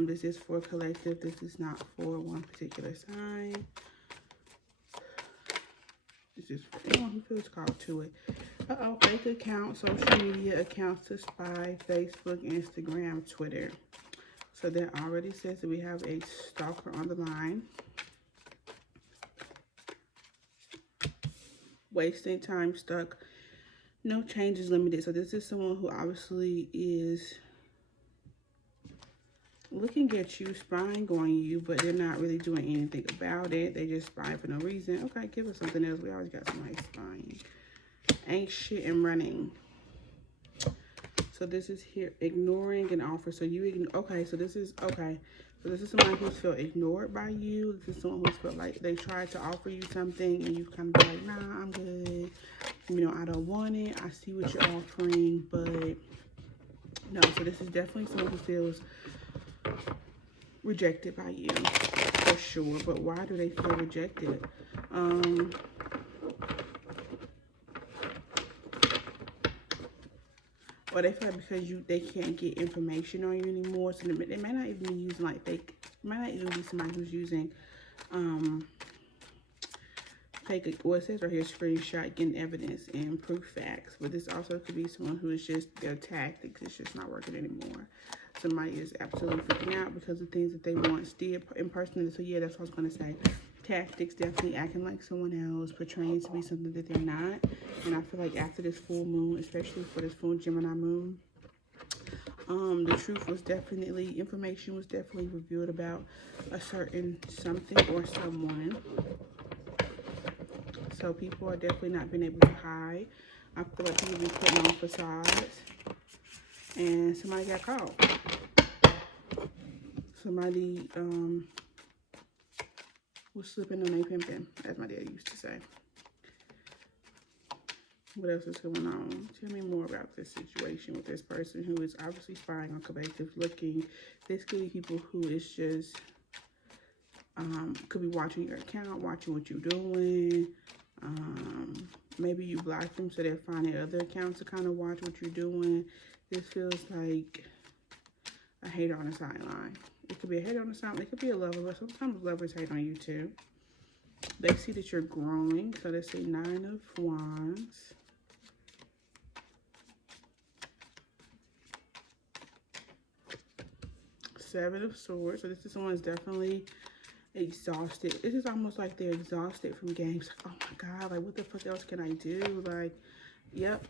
This is for collective. This is not for one particular sign. This is for anyone who feels called to it. Fake accounts, social media accounts to spy, Facebook, Instagram, Twitter. So that already says that we have a stalker on the line. Wasting time, stuck. No changes limited. So this is someone who obviously is looking at you, spying on you, but they're not really doing anything about it. They just spy for no reason. Okay, give us something else. We always got somebody spying. Ain't shit and running. So this is here, ignoring an offer. So you okay, so this is okay. So this is somebody who's felt ignored by you. This is someone who's felt like they tried to offer you something and you kind of be like, nah, I'm good. You know, I don't want it. I see what you're offering, but no. So this is definitely someone who feels rejected by you, for sure. But why do they feel rejected? Or they feel like because they can't get information on you anymore. So they may not even be using like fake. It might not even be somebody who's using fake. Well, it says right here, screenshot, getting evidence and proof facts. But this also could be someone who is just their tactics. It's just not working anymore. Somebody is absolutely freaking out because of things that they once did in person. So yeah, that's what I was gonna say. Tactics, definitely acting like someone else, portraying to be something that they're not. And I feel like after this full moon, especially for this full Gemini moon, the truth was definitely, information was definitely revealed about a certain something or someone. So people are definitely not being able to hide. I feel like people be putting on facades, and somebody got caught. Somebody was slipping on a pimping, as my dad used to say. What else is going on? Tell me more about this situation with this person who is obviously spying on collective, looking. This could be people who is just, could be watching your account, watching what you're doing. Maybe you block them so they're finding other accounts to kind of watch what you're doing. This feels like a hater on the sideline. It could be a hater on the sideline. It could be a lover, but sometimes lovers hate on you too. They see that you're growing. So let's say 9 of Wands. Seven of Swords. So this is someone's definitely exhausted. This is almost like they're exhausted from games. Like, oh my God, like what the fuck else can I do? Like, yep,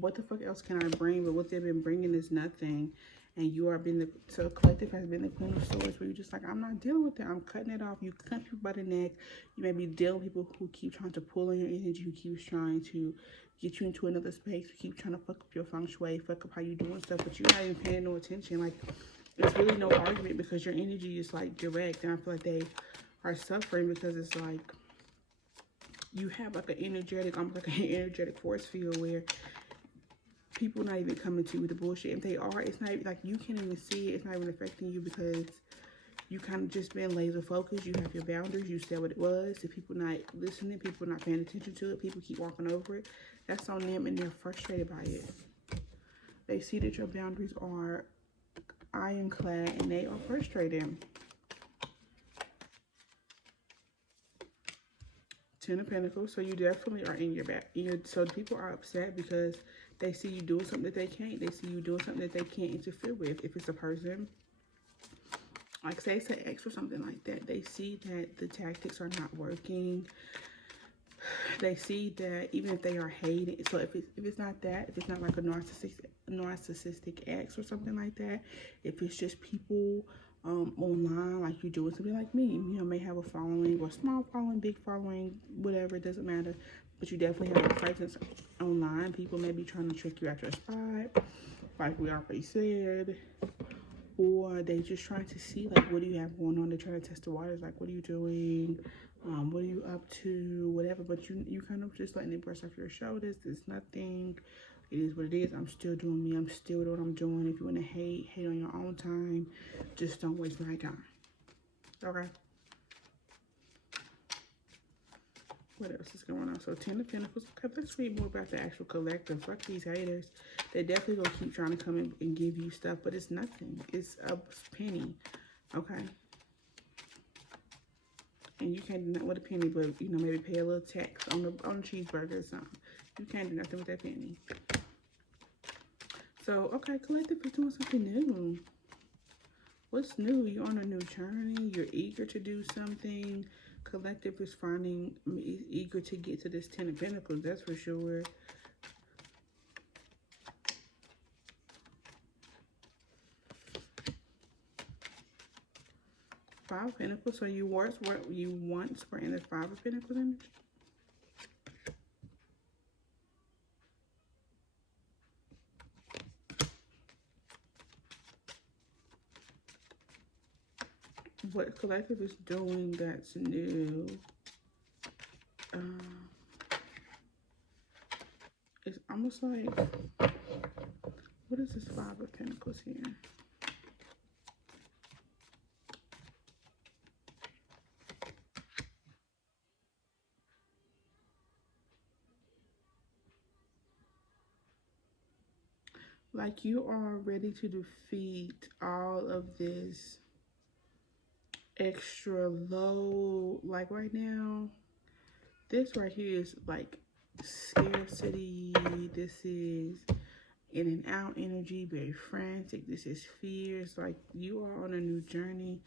what the fuck else can I bring? But what they've been bringing is nothing. And you are being the, so collective has been the Queen of Swords, where you're just like, I'm not dealing with that. I'm cutting it off. You cut people by the neck. You may be dealing with people who keep trying to pull on your energy, who keeps trying to get you into another space, who keep trying to fuck up your feng shui, fuck up how you doing stuff, but you're not even paying no attention. Like, there's really no argument because your energy is like direct, and I feel like they are suffering because it's like you have like an energetic, almost like an energetic force field where people not even coming to you with the bullshit. If they are, it's not like you can't even see it. It's not even affecting you because you kind of just been laser focused. You have your boundaries. You said what it was. If people not listening, people not paying attention to it, people keep walking over it. That's on them, and they're frustrated by it. They see that your boundaries are ironclad, and they are frustrated. 10 of Pentacles. So you definitely are in your back. So people are upset because they see you doing something that they can't. They see you doing something that they can't interfere with. If it's a person, like say it's an ex or something like that, they see that the tactics are not working. They see that even if they are hating, so if it's not that, if it's not like a narcissistic ex or something like that, if it's just people online, like you're doing something like me, you know, may have a following or small following, big following, whatever, it doesn't matter, but you definitely have a presence online. People may be trying to trick you at your spot, like we already said, or they just trying to see like what do you have going on. They're trying to test the waters, like what are you doing, what are you up to, whatever. But you kind of just letting it brush off your shoulders. It's nothing. It is what it is. I'm still doing me. I'm still doing what I'm doing. If you want to hate on your own time. Just don't waste my time. Okay. What else is going on? So 10 of Pentacles. Okay, let's read more about the actual collective. Fuck these haters. They definitely gonna keep trying to come in and give you stuff, but it's nothing. It's a penny. Okay. And you can't do nothing with a penny, but you know, maybe pay a little tax on the cheeseburger or something. You can't do nothing with that penny. So, okay, collective is doing something new. What's new? You're on a new journey. You're eager to do something. Collective is eager to get to this 10 of Pentacles. That's for sure. Five of Pentacles. So you once were in the Five of Pentacles image. What collective is doing that's new? It's almost like, what is this Five of Pentacles here? Like you are ready to defeat all of this extra low. Like right now, this right here is like scarcity. This is in and out energy, very frantic. This is fears. Like you are on a new journey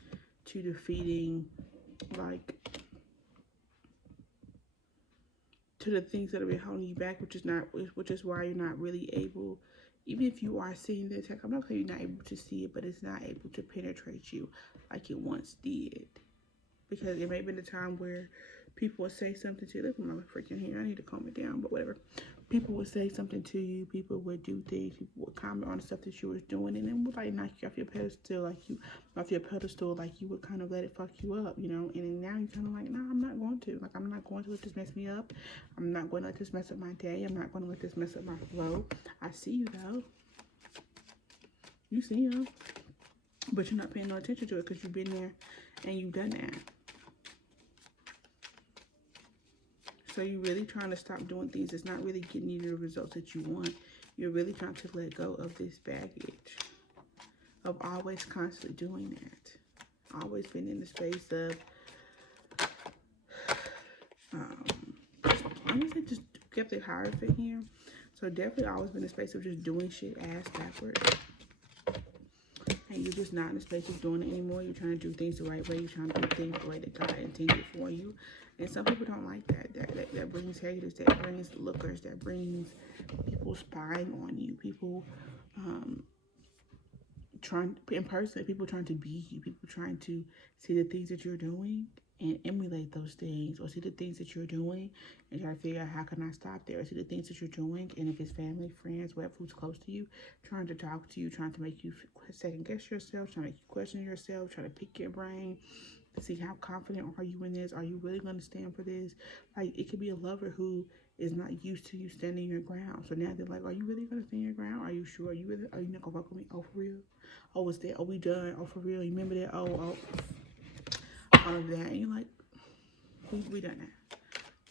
to defeating, like, to the things that have been holding you back, which is why you're not really able, even if you are seeing the attack, I'm not saying you're not able to see it, but it's not able to penetrate you like it once did. Because it may have been a time where people would say something to you. Look at my freaking hair. I need to calm it down, but whatever. People would say something to you. People would do things. People would comment on the stuff that you were doing, and then would like knock you off your pedestal, like you would kind of let it fuck you up, you know. And then now you're kind of like, nah, I'm not going to. Like, I'm not going to let this mess me up. I'm not going to let this mess up my day. I'm not going to let this mess up my flow. I see you though. You see them, but you're not paying no attention to it because you've been there and you've done that. So you're really trying to stop doing things that's not really getting you the results that you want. You're really trying to let go of this baggage of always constantly doing that. Always been in the space of, I'm gonna say just kept it Hierophant here. So definitely always been in a space of just doing shit ass backwards. And you're just not in a space of doing it anymore. You're trying to do things the right way. You're trying to do things the way that God intended for you. And some people don't like that. That brings haters, that brings lookers, that brings people spying on you. People people trying to be you. People trying to see the things that you're doing and emulate those things, or see the things that you're doing and try to figure out how can I stop there, or see the things that you're doing, and if it's family, friends, whoever who's close to you, trying to talk to you, trying to make you second guess yourself, trying to make you question yourself, trying to pick your brain to see how confident are you in this. Are you really going to stand for this? Like, it could be a lover who is not used to you standing your ground. So now they're like, are you really going to stand your ground? Are you sure? Are you not going to fuck with me? Oh, for real? Oh, what's that? Oh, we done? Oh, for real? You remember that? Oh. All of that. And you're like, we done that.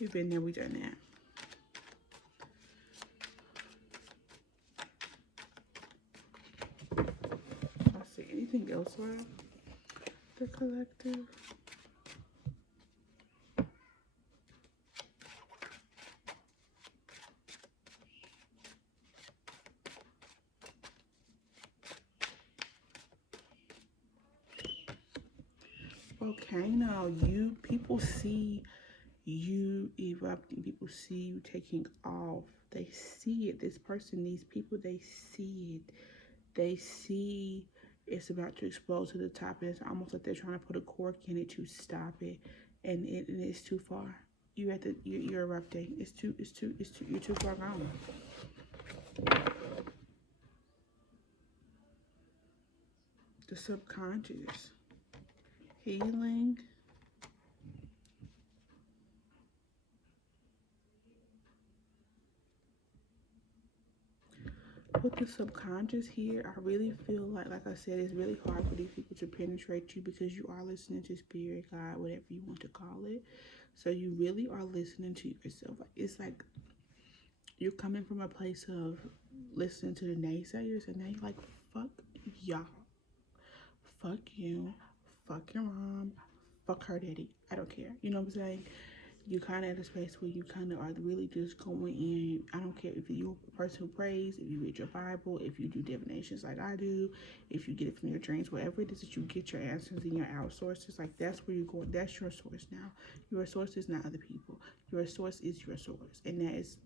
We've been there. We done that. Let's see. Anything else around the collective? Volcano, people see you erupting. People see you taking off. They see it. This person, these people, they see it. They see it's about to explode to the top, and it's almost like they're trying to put a cork in it to stop it, and it's too far. You're erupting. You're too far gone. The subconscious. Healing. with the subconscious here, I really feel like I said, it's really hard for these people to penetrate you because you are listening to spirit, God, whatever you want to call it. So you really are listening to yourself. It's like you're coming from a place of listening to the naysayers, and now you're like, fuck y'all, fuck you, fuck your mom, fuck her daddy. I don't care. You know what I'm saying? You kind of at a space where you kind of are really just going in. I don't care if you're a person who prays, if you read your Bible, if you do divinations like I do, if you get it from your dreams, whatever it is that you get your answers and your outsources, like that's where you're going. That's your source now. Your source is not other people. Your source is your source, and that is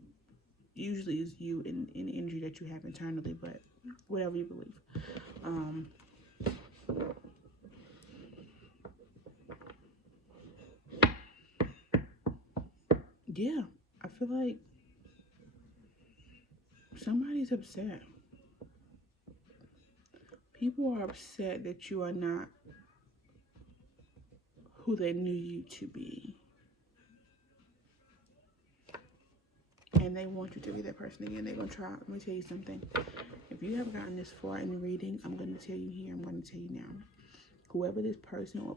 usually is you in the energy that you have internally, but whatever you believe. Yeah, I feel like somebody's upset. People are upset that you are not who they knew you to be. And they want you to be that person again. They're going to try. Let me tell you something. If you have gotten this far in the reading, I'm going to tell you here, I'm going to tell you now. Whoever this person or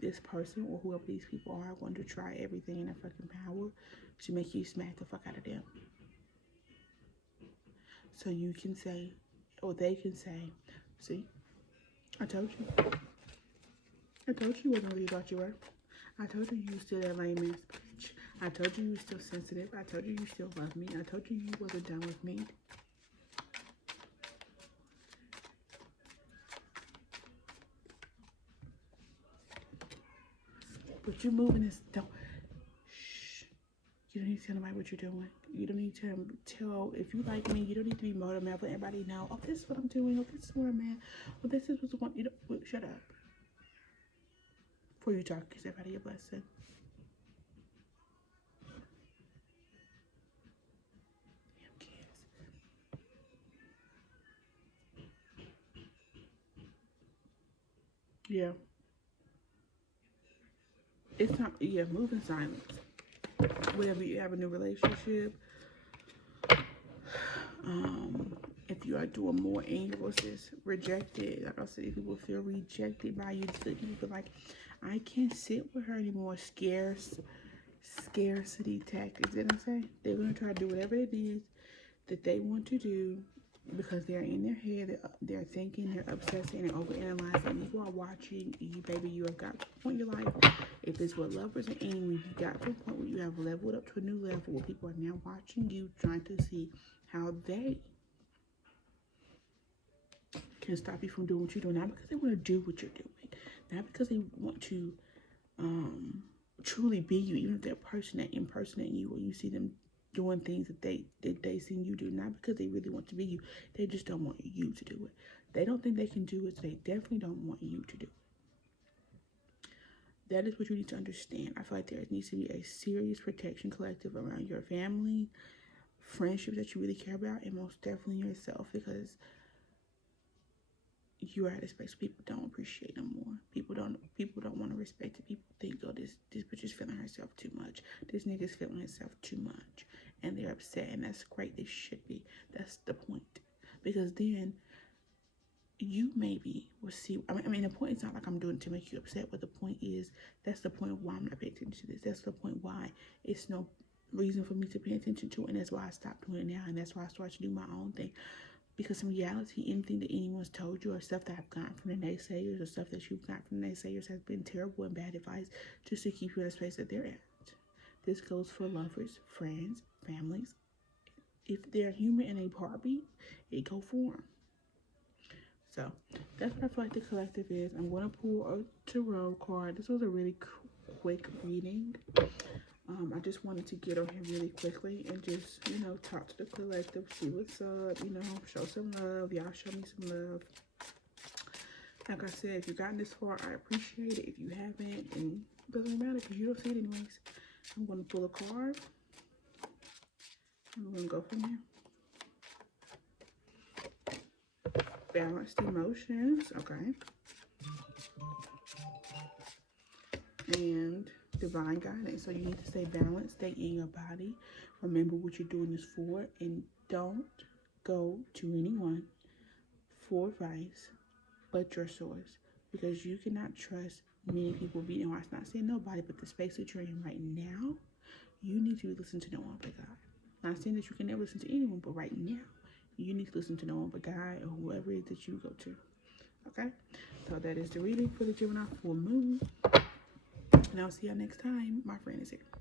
this person or whoever these people are going to try everything in their fucking power to make you smack the fuck out of them. So you can say, or they can say, see, I told you. I told you wasn't who you thought you were. I told you you still that lame ass bitch. I told you you still sensitive. I told you you still love me. I told you you wasn't done with me. But you're moving this, don't, shh. You don't need to tell nobody what you're doing. You don't need to tell, if you like me, you don't need to be motivated, let everybody know, oh, this is what I'm doing, oh, this is where I'm at, oh, this is what's going, you know, shut up. Before you talk yourself out of your blessing. Yeah. It's not, yeah, move in silence. Whenever you have a new relationship, if you are doing more and your voice is rejected, like I said, people feel rejected by you. People feel like, I can't sit with her anymore. Scarcity tactics. You know what I'm saying? They're going to try to do whatever it is that they want to do because they're in their head, they're thinking, they're obsessing and overanalyzing. You are watching, you baby, you have got to a point in your life. If it's what lovers and enemies, you got to a point where you have leveled up to a new level where people are now watching you, trying to see how they can stop you from doing what you're doing. Not because they want to do what you're doing, not because they want to truly be you, even if they're person that impersonate you, or you see them doing things that they seen you do, not because they really want to be you. They just don't want you to do it. They don't think they can do it, so they definitely don't want you to do it. That is what you need to understand. I feel like there needs to be a serious protection collective around your family, friendships that you really care about, and most definitely yourself, because you are at a space where people don't appreciate no more. People don't want to respect it. People think, oh, this bitch is feeling herself too much. This nigga's feeling himself too much. And they're upset, and that's great. They should be. That's the point. Because then you maybe will see. I mean, the point is not like I'm doing it to make you upset, but the point is, that's the point of why I'm not paying attention to this. That's the point why it's no reason for me to pay attention to it, and that's why I stopped doing it now, and that's why I started to do my own thing. Because in reality, anything that anyone's told you or stuff that I've gotten from the naysayers or stuff that you've gotten from the naysayers has been terrible and bad advice just to keep you in a space that they're at. This goes for lovers, friends, families. If they're human and a heartbeat, it go for them. So that's what I feel like the collective is. I'm going to pull a tarot card. This was a really quick reading. I just wanted to get on here really quickly and just, talk to the collective, see what's up, show some love. Y'all show me some love. Like I said, if you've gotten this far, I appreciate it. If you haven't, and it doesn't matter because you don't see it anyways. I'm going to pull a card. I'm going to go from there. Balanced emotions. Okay. And divine guidance. So you need to stay balanced, stay in your body. Remember what you're doing this for, and don't go to anyone for advice but your source, because you cannot trust many people being in. I'm not saying nobody, but the space that you're in right now, you need to listen to no one but God. Not saying that you can never listen to anyone, but right now, you need to listen to no one but God or whoever it is that you go to. Okay? So that is the reading for the Gemini full moon. And I'll see y'all next time. My friend is here.